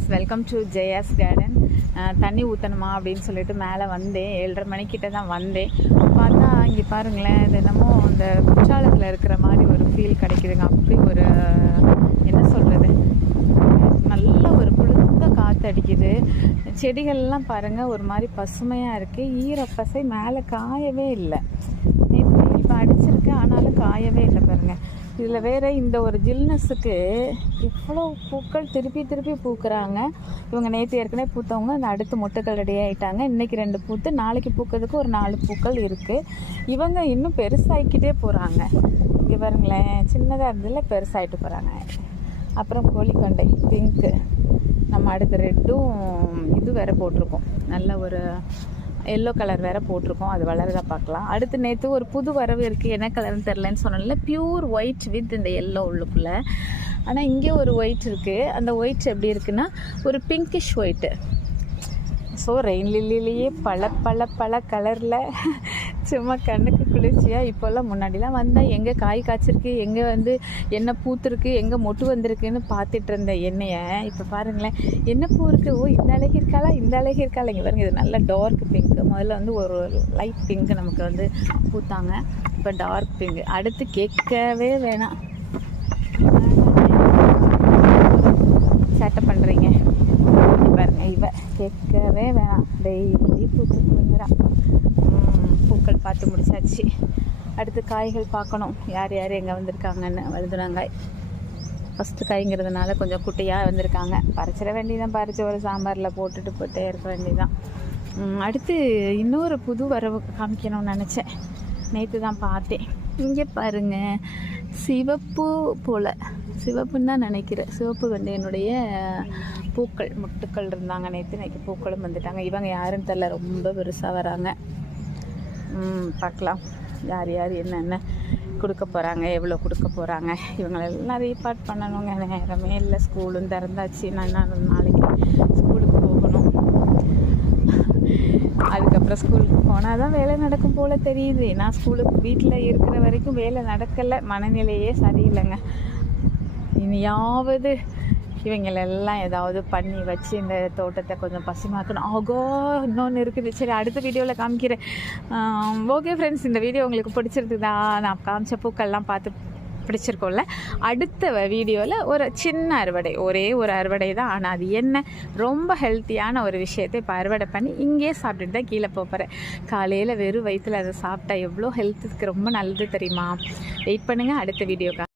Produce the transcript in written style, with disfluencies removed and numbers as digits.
Friends, welcome to Jaya's garden. தண்ணி ஊற்றணுமா அப்படின்னு சொல்லிட்டு மேலே வந்தேன். 7:30 மணிக்கிட்ட தான் வந்தேன். பார்த்தா இங்கே பாருங்களேன், இது என்னமோ இந்த குற்றாலத்தில் இருக்கிற மாதிரி ஒரு ஃபீல் கிடைக்குதுங்க. அப்படி ஒரு என்ன சொல்கிறது, நல்ல ஒரு குளிர்ந்த காற்று அடிக்குது. செடிகள்லாம் பாருங்கள் ஒரு மாதிரி பசுமையாக இருக்குது. ஈரப்பசை மேலே காயவே இல்லை. நேற்று வெயில் அடிச்சிருக்கு, ஆனாலும் காயவே இல்லை பாருங்கள். இதில் வேறு இந்த ஒரு ஜில்னஸுக்கு எவ்வளோ பூக்கள் திருப்பி திருப்பி பூக்குறாங்க. இவங்க நேற்று ஏற்கனவே பூத்தவங்க அந்த அடுத்து மொட்டுக்கள் ரெடி ஆகிட்டாங்க. இன்றைக்கி 2 பூத்து, நாளைக்கு பூக்கிறதுக்கு ஒரு 4 பூக்கள் இருக்குது. இவங்க இன்னும் பெருசாகிக்கிட்டே போகிறாங்க. இங்கே பாருங்களேன், சின்னதாக இருந்ததில் பெருசாகிட்டு போகிறாங்க. அப்புறம் கோழிக்கொண்டை பிங்க்கு, நம்ம அடுத்து ரெட்டும் இது வேறு போட்டிருக்கோம். நல்ல ஒரு எல்லோ கலர் வேறு போட்டிருக்கோம். அது வளரதை பார்க்கலாம். அடுத்து நேற்று ஒரு புது வரவு இருக்குது. என்ன கலர்னு தெரிலன்னு சொன்னால பியூர் ஒயிட் வித் இந்த எல்லோ உள்ளுக்குள்ளே. ஆனால் இங்கே ஒரு ஒயிட் இருக்குது. அந்த ஒயிட் எப்படி இருக்குன்னா ஒரு பிங்கிஷ் ஒயிட்டு. ஸோ ரெயின் லில்லிலேயே பல கலரில் சும்மா கண்ணுக்கு குளிர்ச்சியாக. இப்போல்லாம் முன்னாடிலாம் வந்தால் எங்கே காய் காய்ச்சிருக்கு, எங்கே என்ன பூத்துருக்கு, எங்கே மொட்டு வந்திருக்குன்னு பார்த்துட்டு இருந்த எண்ணெயை இப்போ பாருங்களேன், என்ன பூ இருக்குது, ஓ இந்த அழகி இருக்காளா, இந்த அழகி இருக்காளா. இங்கே பாருங்கள், இது நல்ல டார்க் பிங்க். முதல்ல ஒரு லைட் பிங்க் நமக்கு பூத்தாங்க. இப்போ டார்க் பிங்க். அடுத்து கேட்கவே வேணாம், சேட்டை பண்ணுறீங்க பாருங்க. இவ கேட்கவே வேணாம், டெய்லி பூத்துக்குங்கிறான். பூக்கள் பார்த்து முடிச்சாச்சு. அடுத்து காய்கள் பார்க்கணும், யார் யார் எங்கே வந்திருக்காங்கன்னு. வழுதுனாங்காய் ஃபஸ்ட்டு காய்ங்கிறதுனால கொஞ்சம் குட்டையாக வந்திருக்காங்க. பறிச்சிட வேண்டியதான், பறித்து ஒரு சாம்பாரில் போட்டே இருக்க வேண்டியதான். அடுத்து இன்னொரு புது வரவு காமிக்கணும்னு நினச்சேன். நேற்று தான் பார்த்தேன். இங்கே பாருங்கள், சிவப்பு போல், சிவப்புன்னு தான் நினைக்கிறேன். சிவப்பு என்னுடைய பூக்கள் மொட்டுக்கள் இருந்தாங்க நேற்று. இன்றைக்கி பூக்களும் வந்துட்டாங்க. இவங்க யாருன்னு தெரில, ரொம்ப பெருசாக வராங்க. பார்க்கலாம் யார் யார் என்னென்ன கொடுக்க போகிறாங்க, எவ்வளோ கொடுக்க போகிறாங்க. இவங்களெல்லாம் ரீபார்ட் பண்ணணுங்க. நேரமே இல்லை, ஸ்கூலும் திறந்தாச்சு. நான் நாளைக்கு ஸ்கூலுக்கு போகணும். அதுக்கப்புறம் ஸ்கூலுக்கு போனால் தான் வேலை நடக்கும் போல் தெரியுது. நான் ஸ்கூலுக்கு வீட்டில் இருக்கிற வரைக்கும் வேலை நடக்கலை, மனநிலையே சரியில்லைங்க. இனியாவது இவங்களெல்லாம் ஏதாவது பண்ணி வச்சு இந்த தோட்டத்தை கொஞ்சம் பசுமாக்கணும். ஆகோ, இன்னொன்று இருக்குது. சரி, அடுத்த வீடியோவில் காமிக்கிறேன். ஓகே ஃப்ரெண்ட்ஸ், இந்த வீடியோ உங்களுக்கு பிடிச்சிருக்குதா? நான் காமிச்ச பூக்கள்லாம் பார்த்து பிடிச்சிருக்கோம்ல. அடுத்த வீடியோவில் ஒரு சின்ன அறுவடை, ஒரே ஒரு அறுவடை தான். ஆனால் அது என்ன, ரொம்ப ஹெல்த்தியான ஒரு விஷயத்தை இப்போ அறுவடை பண்ணி இங்கேயே சாப்பிட்டுட்டு தான் கீழே போகிறேன். காலையில் வெறும் வயிற்றில் அதை சாப்பிட்டா எவ்வளோ ஹெல்த்துக்கு ரொம்ப நல்லது தெரியுமா? வெயிட் பண்ணுங்கள், அடுத்த வீடியோக்காக.